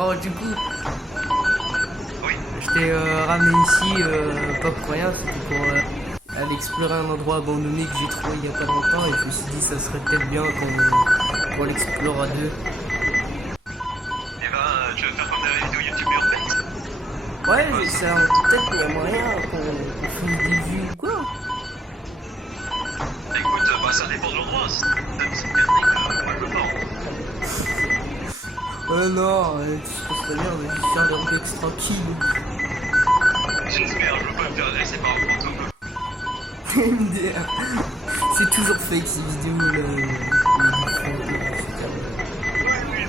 Bon, du coup, Oui. je t'ai ramené ici, pas pour rien, c'était pour aller explorer un endroit abandonné que j'ai trouvé il y a pas longtemps et je me suis dit ça serait peut-être bien qu'on l'explore à deux. Et ben, tu veux faire comme dans les vidéos YouTube urbex? Ouais, Bah, ça. j'essaie peut-être qu'il y a moyen qu'on fasse des vues ou quoi. Écoute, bah, ça dépend de l'endroit. Si t'aimes cette technique, moi je veux pas, hein. Non, tout se passe très bien, on va juste faire l'urbex tranquille. J'espère, je veux pas me faire agresser par un fantôme. MDR. C'est toujours fake ces vidéos là, où il y a des fantômes, etc. Oui, oui.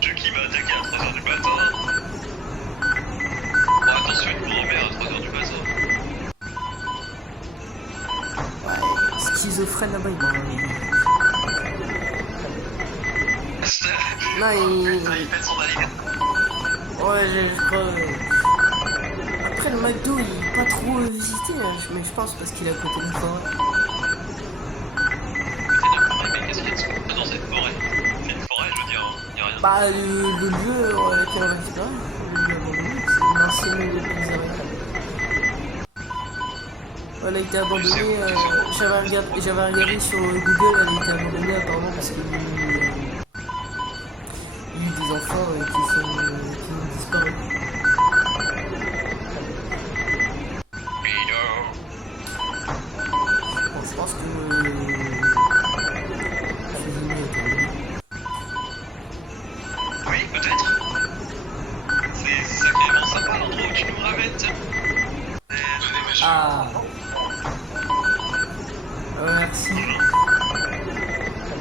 Chucky m'a attaqué à 3h du matin. Bon, attention, une grand-mère à 3h du matin. Ouais, schizophrène là-bas, non, Putain, il fête son anniversaire. ouais, je crois. Après, le McDo, il est pas trop visité, hein, mais je pense parce qu'il est à côté de la forêt. Côté de la forêt, mais qu'est-ce qu'il y a de spécial dans cette forêt? C'est une forêt, je veux dire, hein. Y a rien. Bah, le lieu dans lequel on va explorer, le lieu abandonné, c'est une ancienne pizzeria. Elle a été Tu sais abandonnée, où? Tu sais où? j'avais regardé sur Google, elle a été abandonnée apparemment parce qu'il y a eu des enfants qui ont disparu. Peter. Bon, je pense que Suzumi a terminé. Oui, peut-être. C'est sacrément sympa l'endroit où tu nous ramènes, tiens. Venez, monsieur. Ah, merci.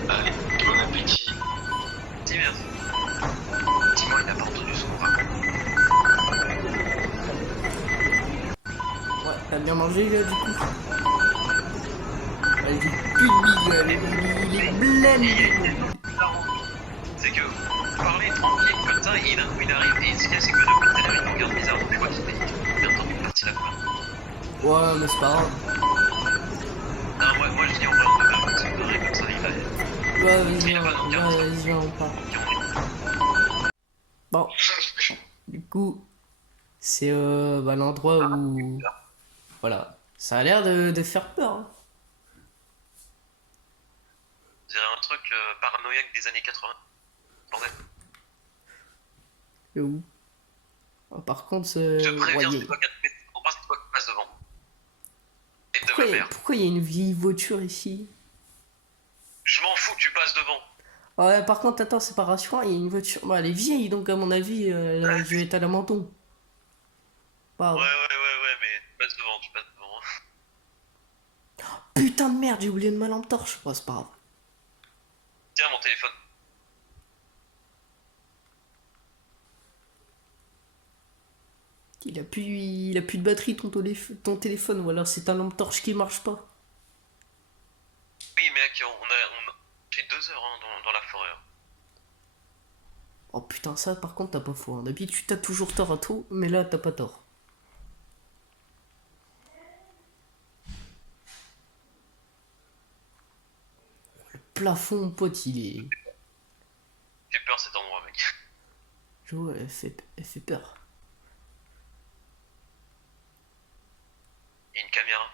Allez, bon appétit. Dis merci. Dis-moi, il n'a pas entendu ce qu'on raconte. Ouais, t'as bien mangé là du coup. Elle dit plus de big, il est blindé. C'est que vous parlez tranquille comme ça, et d'un coup il arrive, et ce qu'il y a, c'est que depuis tout à l'heure il nous regarde bizarrement. Je crois qu'il fait entendu une partie de la couleur. Ouais, mais c'est pas grave. Non, moi je dis en vrai, on devrait un petit peu séparer comme ça, Ouais, vas-y, il a pas de regard, ouais, ça. vas-y, on part. Bon, du coup, c'est bah, l'endroit où. Voilà. Ça a l'air de faire peur, hein. On dirait un truc paranoïaque des années 80. Bordel. Et où? Ah, par contre, Je te ouais, préviens, c'est toi qui passe devant. Et de ma mère. pourquoi il y a une vieille voiture ici? Je m'en fous que tu passes devant. Ouais, par contre, attends, c'est pas rassurant, il y a une voiture. Bah, elle est vieille, donc à mon avis, elle a dû être à la menton. Ouais, Waouh. ouais, ouais, ouais, mais tu passes devant, tu passes devant. Putain de merde, j'ai oublié de ma lampe torche. Bon, c'est pas grave. Tiens, mon téléphone. Il a plus de batterie ton téléphone, ou alors c'est ta lampe torche qui marche pas. Oui, mec, on a fait 2 heures hein, dans la forêt, hein. Oh putain, ça par contre, t'as pas faux, hein. D'habitude, t'as toujours tort à tout, mais là, t'as pas tort. Plafond, mon pote, il est. J'ai peur cet endroit, mec. Je vois, elle fait peur. Il y a une caméra.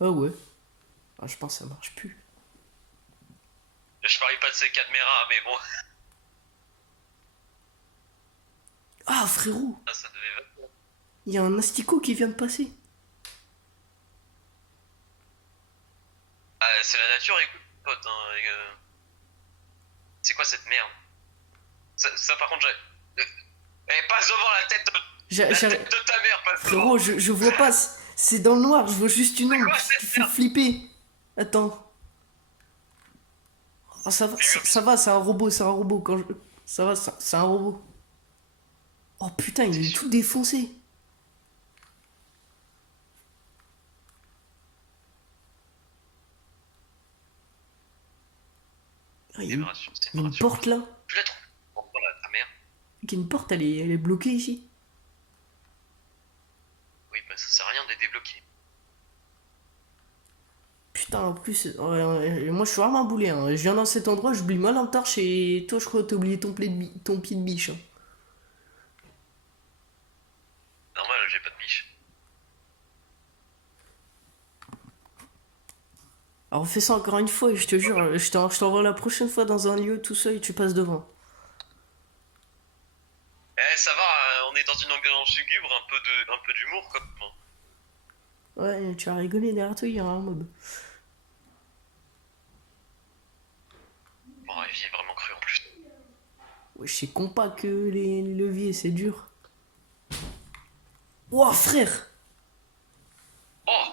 Ah ouais. Ah, je pense que ça marche plus. Je parlais pas de ces caméras, mais bon. Ah, frérot, Ah, ça devait. il y a un asticot qui vient de passer. Ah, c'est la nature, écoute, pote, hein. C'est quoi cette merde? Ça, par contre, j'ai. Eh, passe devant la tête de. La tête de ta mère, passe devant. Frérot, je vois pas. C'est dans le noir, je vois juste une C'est ombre quoi qui cette fait merde? flipper. Attends. Oh, ça va, ça va, c'est un robot, c'est un robot. Ça va, c'est un robot. Oh putain, il T'es est sûr? tout défoncé. Ah, C'est une ration, c'est il y une a une ration. porte là. Je la trouve. Bon, voilà, ta mère. Il y a une porte, elle est bloquée ici. Oui, bah ça sert à rien de les débloquer. Putain, en plus, moi je suis vraiment boulé. Hein. Je viens dans cet endroit, j'oublie ma lampe torche et toi, je crois que t'as oublié ton pied de biche. Hein. Normal, j'ai pas de biche. Alors, on fait ça encore une fois et je te jure, je t'envoie la prochaine fois dans un lieu tout seul et tu passes devant. Eh, ça va, on est dans une ambiance lugubre, un peu d'humour, quoi. Ouais, tu as rigolé derrière toi, il y a un mob. Bon, j'y ai vraiment cru en plus. Ouais, je sais compas que les leviers, c'est dur. Ouah, frère! Oh!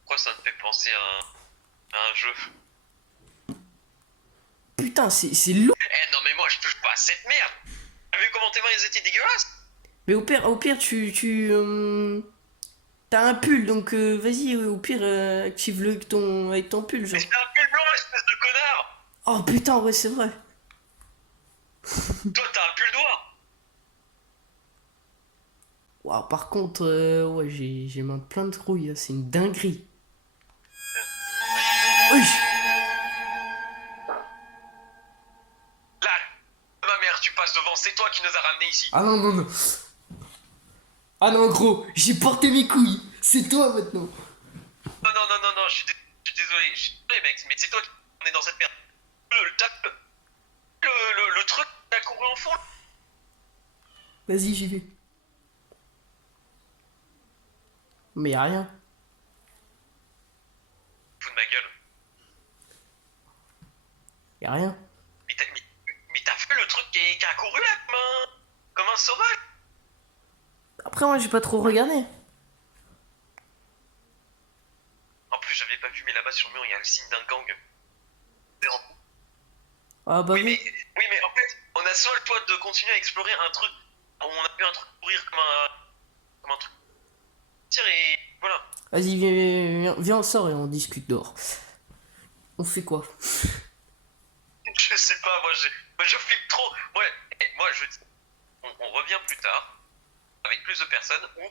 Pourquoi ça me fait penser à un jeu? Putain, c'est lourd! Eh non, mais moi je touche pas à cette merde! T'as vu comment tes mains elles étaient dégueulasses? Mais au pire, t'as un pull, donc vas-y, au pire, active-le avec ton pull, Mais genre. c'est un pull blanc, espèce de connard! Oh putain, ouais, c'est vrai. Toi t'as un pull noir! Waouh, par contre, ouais, j'ai plein de trouilles, là, c'est une dinguerie. Wesh! Là, ma mère, tu passes devant, c'est toi qui nous a ramenés ici! Ah non, non, non. Ah non, gros, j'ai porté mes couilles. C'est toi maintenant. Non, je suis désolé, mec, mais c'est toi qui on est dans cette merde. Le truc qui a couru en fond, là. Vas-y, j'y vais. Mais y'a rien. Fous de ma gueule. Y'a rien. Mais t'as fait le truc qui a couru là, comme un sauvage. Après, moi, j'ai pas trop regardé. En plus, j'avais pas vu, mais là-bas sur le mur, il y a le signe d'un gang. Ah bah Oui, oui. oui, mais en fait, on a soit le choix de continuer à explorer un truc où on a vu un truc courir comme un truc. Tire et voilà. Vas-y, viens, on sort et on discute dehors. On fait quoi? Je sais pas, moi je flippe trop. Moi je dis, on revient plus tard avec plus de personnes ou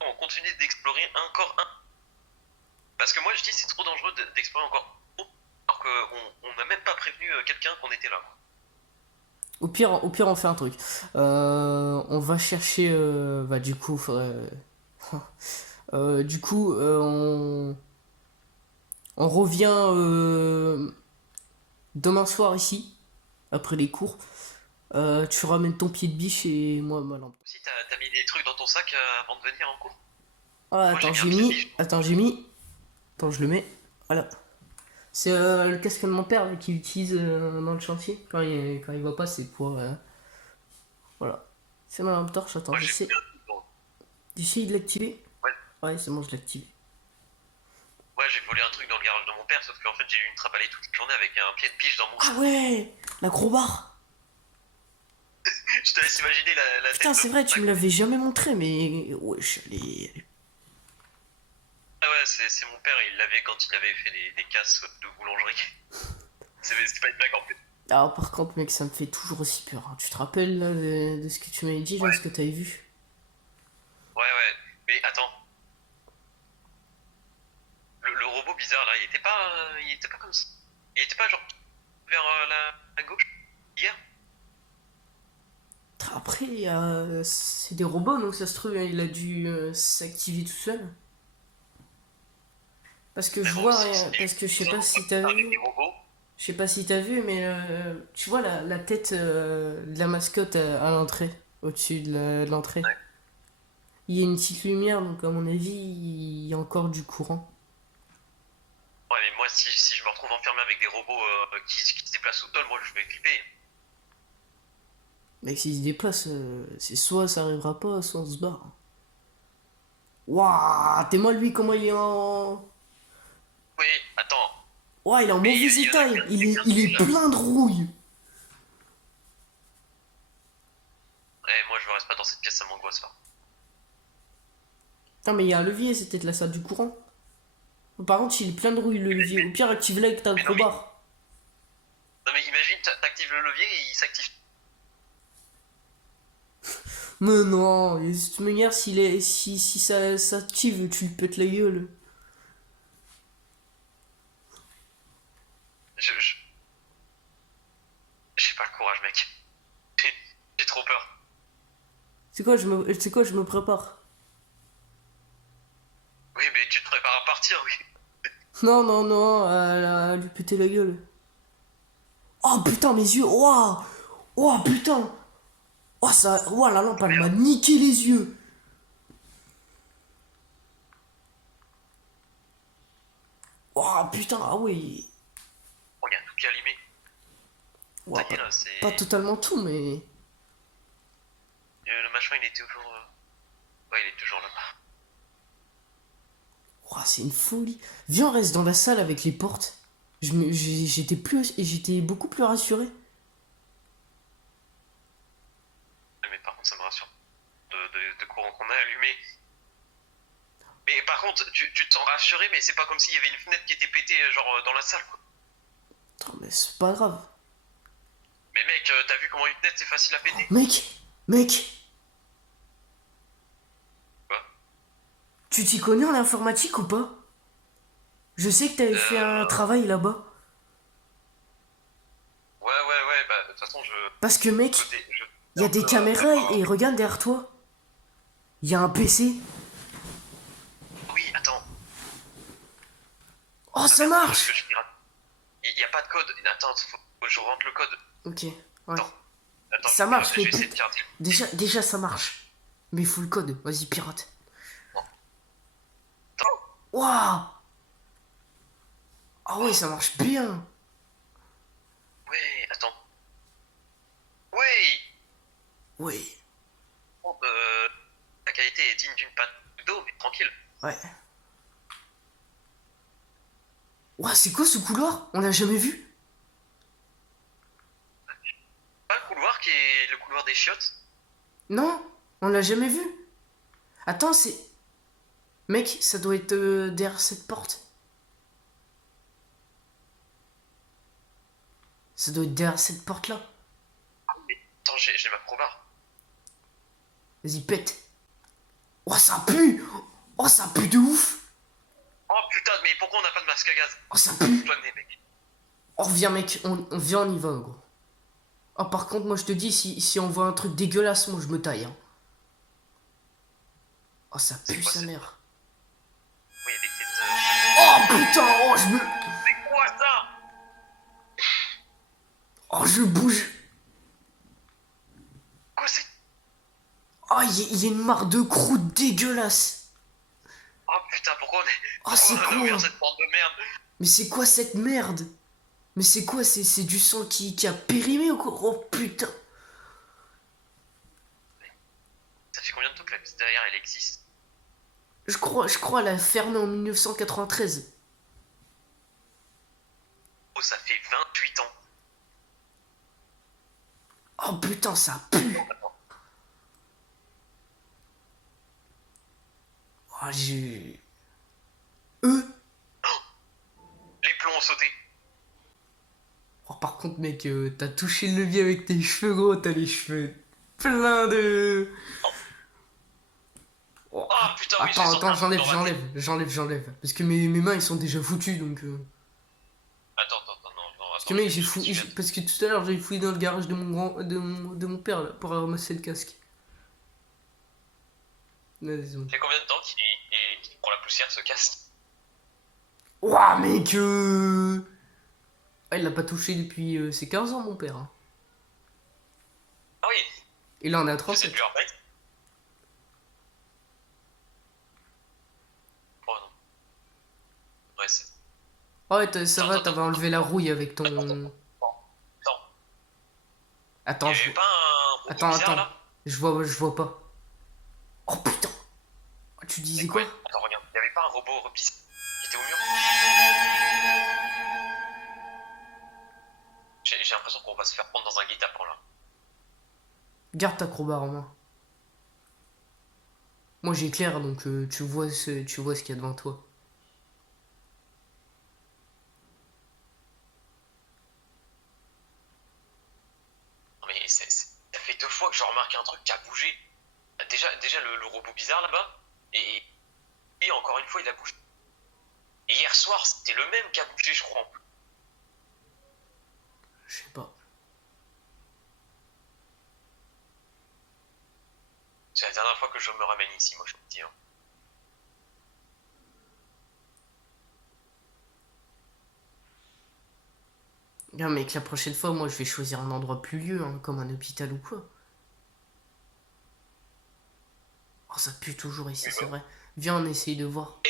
on continue d'explorer encore un. Parce que moi je dis c'est trop dangereux d'explorer encore trop alors qu'on n'a même pas prévenu quelqu'un qu'on était là. Au pire, on fait un truc. On va chercher. Bah, du coup, faudrait. Du coup, on revient demain soir ici, après les cours. Tu ramènes ton pied de biche et moi ma lampe. Si t'as mis des trucs dans ton sac avant de venir en cours. Ah, Moi, attends, j'ai mis un pied de biche. j'ai mis. Attends, je le mets. Voilà. C'est le casque de mon père là, qu'il utilise dans le chantier. Quand il va pas, c'est pour. Voilà. C'est ma lampe torche. Attends, Moi j'ai j'essaie. mis un truc dans. J'essaie de l'activer. Ouais, Ouais, c'est bon, je l'ai activé. ouais j'ai volé un truc dans le garage de mon père, sauf qu'en fait j'ai eu une trappe toute la journée avec un pied de biche dans mon. Ah ouais, la gros barre. Je te laisse imaginer la Putain, tête c'est de vrai, mon tu me l'avais jamais montré, mais wesh, Ah ouais, c'est mon père, il l'avait quand il avait fait des casses de boulangerie. C'est pas une blague en plus. Alors par contre, mec, ça me fait toujours aussi peur. Hein. Tu te rappelles là, de ce que tu m'avais dit, là, Ouais. ce que t'avais vu? Ouais, mais attends. Le robot bizarre là, il était pas comme ça. Il était pas genre vers la gauche hier. Après, c'est des robots, donc ça se trouve, il a dû s'activer tout seul. Parce que Mais je bon, vois si- rien, si- parce que je sais pas si si- t'as avec vu, des robots. je sais pas si t'as vu, mais tu vois la tête de la mascotte à l'entrée, au-dessus de l'entrée. Ouais. Il y a une petite lumière, donc à mon avis, il y a encore du courant. Ouais, mais moi si je me retrouve enfermé avec des robots qui se déplacent au sol, moi je vais flipper. Mec, s'il se déplace, c'est soit ça arrivera pas, soit on se barre. Waouh, t'es moi lui, comment il est en. Oui, attends. Ouah, il est en Mais mauvais il y en a état, qu'un- il est plein de rouille. Moi je reste pas dans cette pièce, ça m'angoisse là. Putain, mais il y a un levier, c'est peut-être la salle du courant. Par contre, il est plein de rouille le levier. Au pire, active-le avec ta Mais gros non, mais- barre. Non mais imagine, t'actives le levier et il s'active. Mais non, et de toute manière, si ça s'active, tu lui pètes la gueule. C'est quoi, je me prépare. Oui, mais tu te prépares à partir, oui. Non, non, non, à lui péter la gueule. Oh putain, mes yeux, waouh. Oh putain. Oh, ça, oh, la lampe, elle m'a Merde. niqué les yeux. Oh putain, ah oui. Oh, il y a tout qui est allumé. Ouais, Ça y est, là, c'est... pas totalement tout, mais... Le machin, il est toujours... Ouais, il est toujours là-bas. Oh, c'est une folie. Viens, on reste dans la salle avec les portes. J'étais beaucoup plus rassuré. Mais par contre, ça me rassure. De courant qu'on a allumé. Mais par contre, tu te sens rassuré, mais c'est pas comme s'il y avait une fenêtre qui était pétée, genre, dans la salle, quoi. Attends, mais c'est pas grave. Mais mec, t'as vu comment une fenêtre, c'est facile à péter? Mec, Quoi? tu t'y connais en informatique ou pas? Je sais que t'avais fait un travail là-bas. Ouais, bah, de toute façon, Parce que mec, je- il y a des caméras d'accord. et regarde derrière toi. Il y a un PC. Oui, attends. Oh, ça Attends, parce marche! que je pirate. Il y a pas de code. Attends, faut que je rentre le code. Ok, ouais. Attends, Ça marche, je vais mais essayer de pirater. déjà ça marche. Mais il faut le code, vas-y, pirate. Attends. Waouh! Ah ouais, ça marche bien. Ouais, attends. Oui! Oui, Bon, la qualité est digne d'une pâte d'eau, mais tranquille. ouais. Ouah, c'est quoi ce couloir? On l'a jamais vu? Pas le couloir qui est le couloir des chiottes? Non, on l'a jamais vu. Attends, c'est... Mec, ça doit être derrière cette porte. Ça doit être derrière cette porte-là. Mais attends, j'ai ma crowbar. Vas-y, pète. Oh, ça pue! Oh, ça pue de ouf! Oh putain, mais pourquoi on n'a pas de masque à gaz? Oh, ça pue! Toi, mec. Oh, viens, mec, on vient, on y va, gros. Oh, par contre, moi, je te dis, si on voit un truc dégueulasse, moi, je me taille, hein. Oh, ça pue quoi, sa c'est- mère. Oui, il y a des têtes. Oh, putain! Oh, je me... C'est quoi ça? Oh, je bouge! Quoi c'est? Oh, il y a une mare de croûte dégueulasse! Oh putain, pourquoi on est. Oh, c'est Pourquoi on a ouvert quoi? cette porte de merde? Mais c'est quoi cette merde? Mais c'est quoi? C'est du sang qui a périmé ou quoi? Oh, putain! Ça fait combien de temps que la piste derrière elle existe? Je crois elle a fermé en 1993. Oh, ça fait 28 ans. Oh putain, ça pue! Oh, j'ai... Les plombs ont sauté. Oh, par contre, mec, t'as touché le levier avec tes cheveux, gros, t'as les cheveux pleins de... Oh, Oh putain, oui, j'ai attends, sorti un truc dans ma tête. j'enlève. Parce que mes mains, ils sont déjà foutus, donc... Attends, non, Parce que attends. mec, parce que tout à l'heure, j'ai fouillé dans le garage de de mon père, là, pour ramasser le casque. Vas-y. Ça fait combien de temps qu'il prend la poussière, ce casque? Ouah, mec, ah, il l'a pas touché depuis ses 15 ans, mon père. Hein. Ah oui, Et là, on est à c'est 37. plus en fait. Oh non. Ouais, c'est. Ah ouais, ça va, Attends, t'avais enlevé la rouille avec ton... Attends. Attends, Il y avait pas un robot Attends, bizarre, attends. là? Je vois pas. Oh putain. Oh, tu disais quoi? Attends, regarde, il y avait pas un robot bizarre qui était au mur? J'ai l'impression qu'on va se faire prendre dans un guet-apens là. Garde ta crowbar en main. Moi j'éclaire donc tu vois ce qu'il y a devant toi. Non mais ça fait 2 fois que je remarque un truc qui a bougé. Déjà le robot bizarre là-bas. Et encore une fois il a bougé. Et hier soir c'était le même qui a bougé je crois. Je sais pas. C'est la dernière fois que je me ramène ici, moi, je peux te dire. Non, mais que la prochaine fois, moi, je vais choisir un endroit plus lieu, hein, comme un hôpital ou quoi. Oh, ça pue toujours ici, c'est vrai. Viens, on essaye de voir.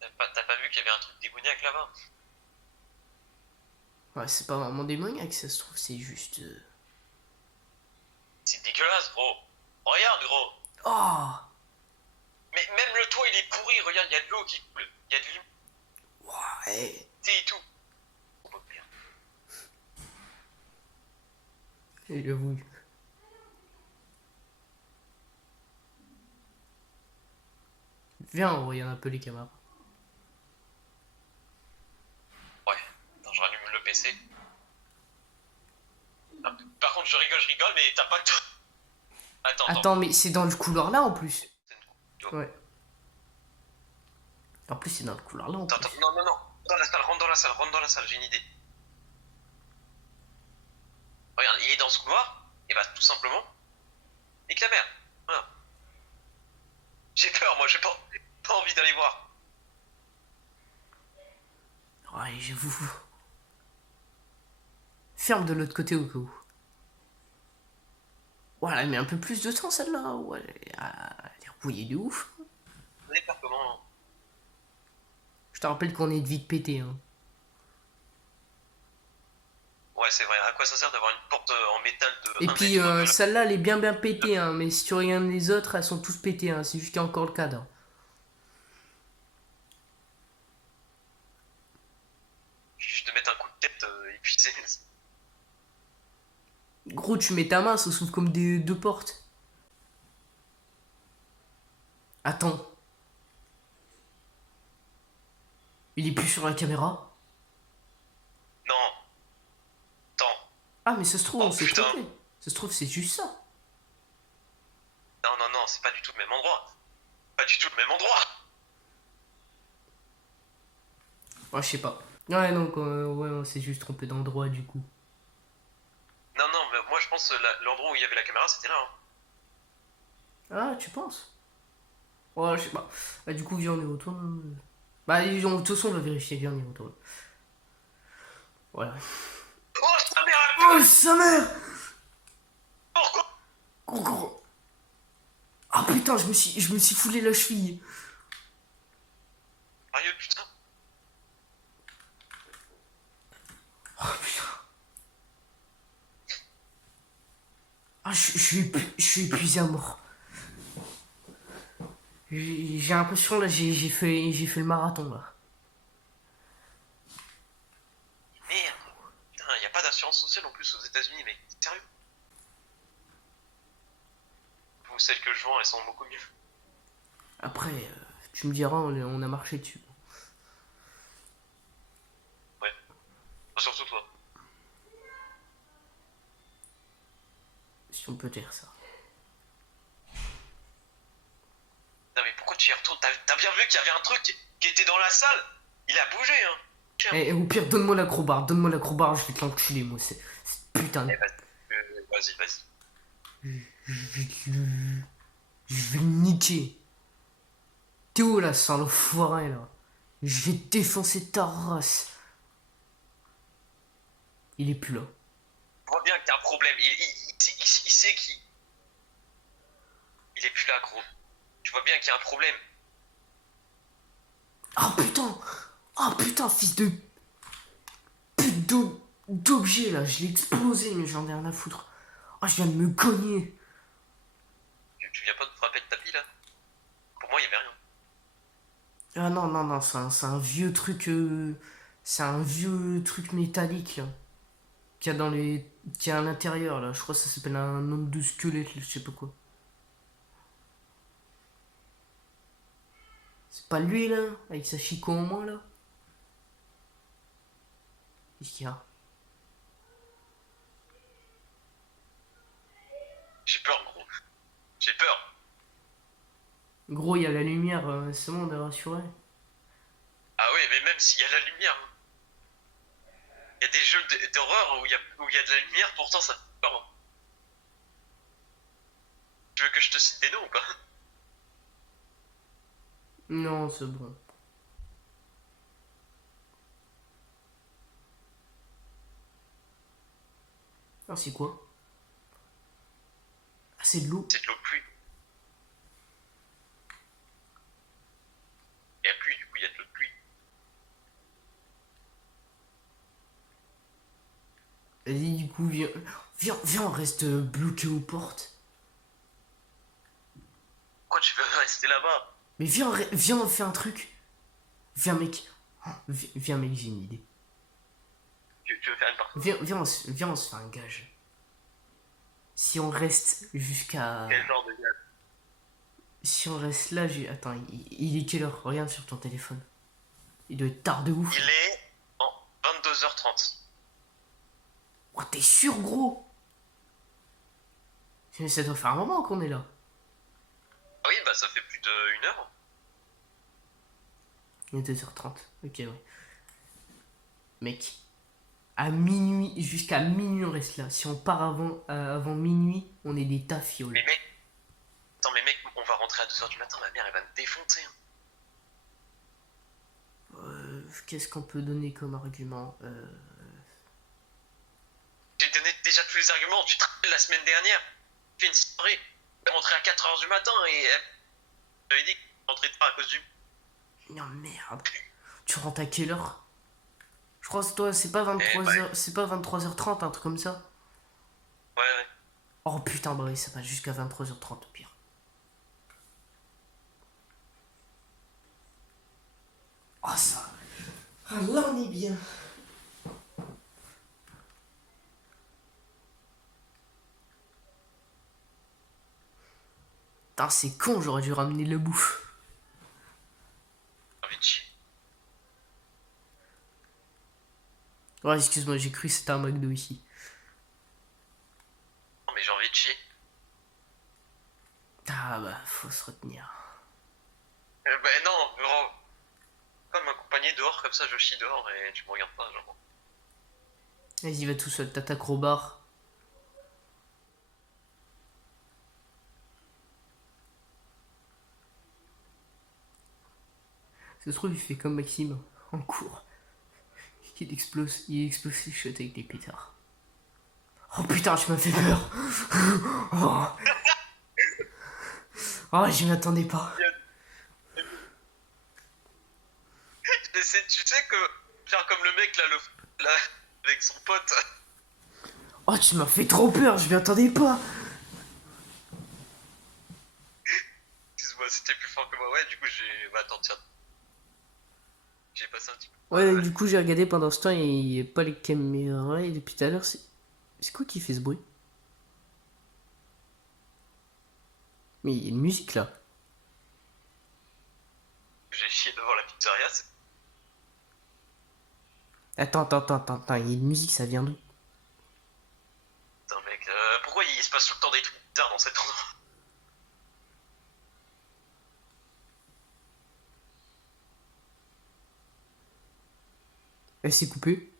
T'as pas vu qu'il y avait un truc démoniaque là-bas? Ouais, c'est pas vraiment démoniaque, ça se trouve, c'est juste... C'est dégueulasse, gros. Regarde, gros. Oh! Mais même le toit, il est pourri. Regarde, il y a de l'eau qui coule. Il y a de l'humidité Ouais. et tout. Et j'avoue. Viens, on regarde un peu les caméras. Ouais. Attends, je rallume le PC. Ah, par contre, je rigole, mais t'as pas de... Attends, mais c'est dans le couloir là en plus. Ouais. En plus, c'est dans le couloir là en plus. Attends, non. Rentre dans la salle, j'ai une idée. Regarde, il est dans ce couloir, et bah tout simplement, nique la mère. Voilà. J'ai peur, moi, j'ai pas envie d'aller voir. Ouais, j'avoue. Ferme de l'autre côté au cas où. Ouais, elle met un peu plus de temps celle-là. Ouais, elle est rouillée de ouf. On est pas comment. Je te rappelle qu'on est de vite pété. Hein. Ouais, c'est vrai. À quoi ça sert d'avoir une porte en métal de. Et puis celle-là, elle est bien pétée. Hein. Mais si tu regardes les autres, elles sont tous pétées. Hein. C'est juste qu'il y a encore le cadre. Juste de mettre un coup de tête et puis c'est. Gros, tu mets ta main, ça s'ouvre comme deux portes. Attends. Il est plus sur la caméra? Non. Attends. Ah, mais ça se trouve, Oh, on s'est putain. trompé. Ça se trouve, c'est juste ça. Non, c'est pas du tout le même endroit. Pas du tout le même endroit. Ouais, je sais pas. Ouais, donc, ouais, on s'est juste trompé d'endroit du coup. Non, mais moi je pense l'endroit où il y avait la caméra, c'était là. Hein. Ah, tu penses? Ouais, je sais pas. Bah, du coup, viens, on y retourne. Bah, de toute façon, on va vérifier. Viens, on y retourne. Voilà. Oh, sa mère! Oh, sa mère! Pourquoi? Gros. Ah putain, je me suis foulé la cheville. Sérieux, putain. Oh putain. Ah, je suis épuisé à mort. J'ai l'impression là, j'ai fait le marathon là. Merde. Putain, y a pas d'assurance sociale en plus aux États-Unis, mais sérieux? Ou celles que je vends, elles sont beaucoup mieux. Après, tu me diras, on a marché dessus. Ouais. Enfin, surtout toi. Si on peut dire ça. Non, mais pourquoi tu y retournes? T'as bien vu qu'il y avait un truc qui était dans la salle? Il a bougé, hein. Et au pire, donne-moi l'acrobat, je vais te l'enculer, moi, c'est putain de... Vas-y. Je vais le niquer. T'es où là, sale enfoiré là? Je vais défoncer ta race. Il est plus là. Je vois bien que t'as un problème. Il sait qui. Il est plus là, gros. Tu vois bien qu'il y a un problème. Ah putain! Ah putain, fils de... Pute d'objet là, je l'ai explosé, mais j'en ai rien à foutre. Ah, je viens de me cogner. Tu viens pas de frapper le tapis là? Pour moi, il y avait rien. Ah non, c'est un vieux truc... c'est un vieux truc métallique là, qu'il y a dans les... qu'il y a à l'intérieur là. Je crois que ça s'appelle un homme de squelette, je sais pas quoi. C'est pas lui là, avec sa chico en main là? Qu'est-ce qu'il y a? J'ai peur, gros. J'ai peur. Gros, il y a la lumière, c'est bon, on est rassuré. Ah oui, mais même s'il y a la lumière. Il y a des jeux d'horreur où il y a de la lumière, pourtant ça fait peur. Hein. Tu veux que je te cite des noms ou pas? Non, c'est bon. Ah, c'est quoi? Ah, c'est de l'eau. C'est de l'eau de pluie. Il y a pluie, du coup, il y a de l'eau de pluie. Vas-y, du coup, viens, on reste bloqué aux portes. Pourquoi tu veux rester là-bas? Mais viens, on fait un truc. Viens, mec. Viens, mec, j'ai une idée. Tu veux faire une partie? Viens, on se fait un gage. Si on reste jusqu'à... Quel genre de gage? Si on reste là, attends, il est quelle heure? Regarde sur ton téléphone. Il doit être tard de ouf. Il est en 22h30. Oh, t'es sûr, gros? Mais ça doit faire un moment qu'on est là. Ah oui, bah ça fait plus d'1 heure. Il est 2h30. Ok, ouais. Mec, à minuit, jusqu'à minuit, on reste là. Si on part avant minuit, on est des tafioles. Mais mec, attends, mais mec, on va rentrer à 2h du matin, ma mère elle va me défoncer. Hein. Qu'est-ce qu'on peut donner comme argument J'ai donné déjà tous les arguments, tu te rappelles la semaine dernière, tu fais une soirée, tu es rentré à 4h du matin et j'avais dit que tu rentrais tard à cause du... Non, merde. Tu rentres à quelle heure? Je crois que toi, c'est pas 23h, c'est pas 23h30, un truc comme ça. Ouais. Oh putain, bah oui, ça passe jusqu'à 23h30 au pire. Oh ça. Ah, là on est bien. Putain, c'est con, j'aurais dû ramener le bouffe. J'ai envie de chier. Ouais, excuse-moi, j'ai cru que c'était un McDo ici. Non mais j'ai envie de chier. Ah bah, faut se retenir. Ben non, gros. Pas m'accompagner dehors comme ça, je chie dehors et tu me regardes pas, genre. Vas-y, va tout seul, t'attaques au bar. Ça se trouve, il fait comme Maxime, en cours. Il explose les shots avec des pétards. Oh putain, tu m'as fait peur. Oh, je m'y attendais pas. Tu sais que, genre comme le mec là, avec son pote. Oh, tu m'as fait trop peur, je m'y attendais pas. Excuse-moi, c'était plus fort que moi. Ouais, du coup, bah, attends, tiens. J'ai passé un petit peu. Ouais, du coup, j'ai regardé pendant ce temps, il n'y a pas les caméras. Et depuis tout à l'heure, c'est quoi qui fait ce bruit? Mais il y a une musique là. J'ai chié devant la pizzeria, c'est... Attends, il y a une musique, ça vient d'où? Putain, mec, pourquoi il se passe tout le temps des trucs bizarres dans cet endroit? Elle s'est coupée.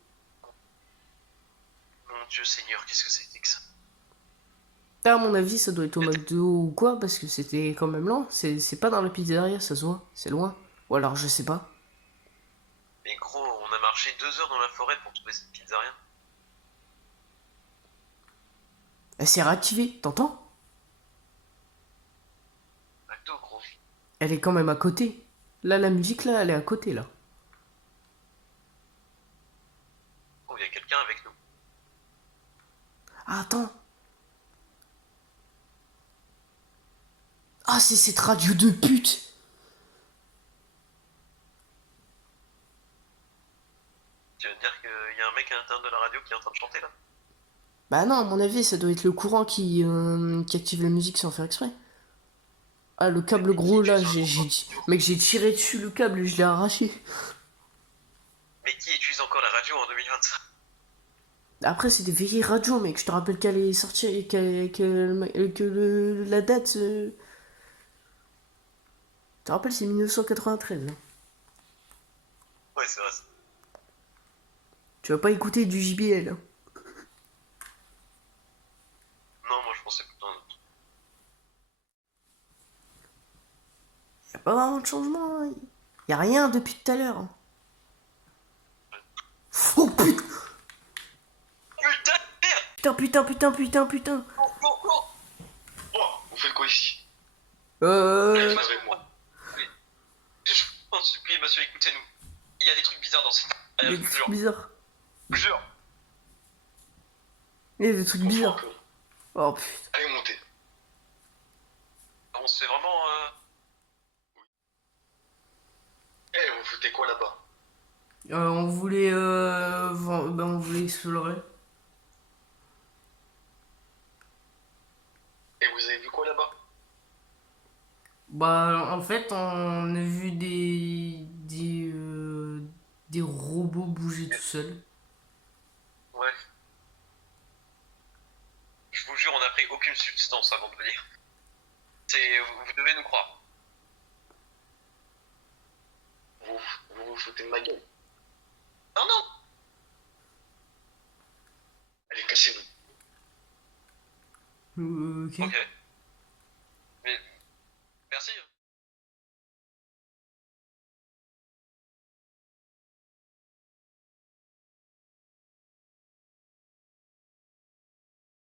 Mon Dieu Seigneur, qu'est-ce que c'était que ça? À mon avis, ça doit être au McDo ou quoi, parce que c'était quand même lent. C'est pas dans la pizzeria, ça se voit. C'est loin. Ou alors, je sais pas. Mais gros, on a marché 2 heures dans la forêt pour trouver cette pizzeria. Elle s'est réactivée, t'entends? McDo, gros. Elle est quand même à côté. Là, la musique, là, elle est à côté, là. Oh, il y a quelqu'un avec nous. Ah, attends. Ah, c'est cette radio de pute. Tu veux dire qu'il y a un mec à l'intérieur de la radio qui est en train de chanter, là? Bah non, à mon avis, ça doit être le courant qui active la musique sans faire exprès. Ah, le câble gros, là, mec, j'ai tiré dessus le câble et je l'ai arraché. Mais qui utilise encore la radio en 2025? Après, c'est des vieilles radios, mec. Je te rappelle qu'elle est sortie et que la date... Je te rappelle, c'est 1993. Hein. Ouais, c'est vrai. Tu vas pas écouter du JBL. Non, moi je pensais plutôt à un autre. Y a pas vraiment de changement. Hein. Y a rien depuis tout à l'heure. Oh putain. Putain, merde. Putain. Oh, vous faites quoi ici? Euh. Avec moi. Je vous en supplie, monsieur, écoutez-nous. Il y a des trucs bizarres dans cette... Il y a je des vous trucs jure. bizarres. Je vous jure. Il y a des trucs bizarres. Oh putain. Allez, montez. On se fait vraiment... Eh, vous foutez quoi là-bas? On voulait. On voulait explorer. Et vous avez vu quoi là-bas? Bah, en fait, on a vu des robots bouger tout seuls. Ouais. Je vous jure, on n'a pris aucune substance avant de venir. Vous devez nous croire. Vous vous foutez de ma gueule. Non, non. Allez, cassez-vous. Ok. Ok.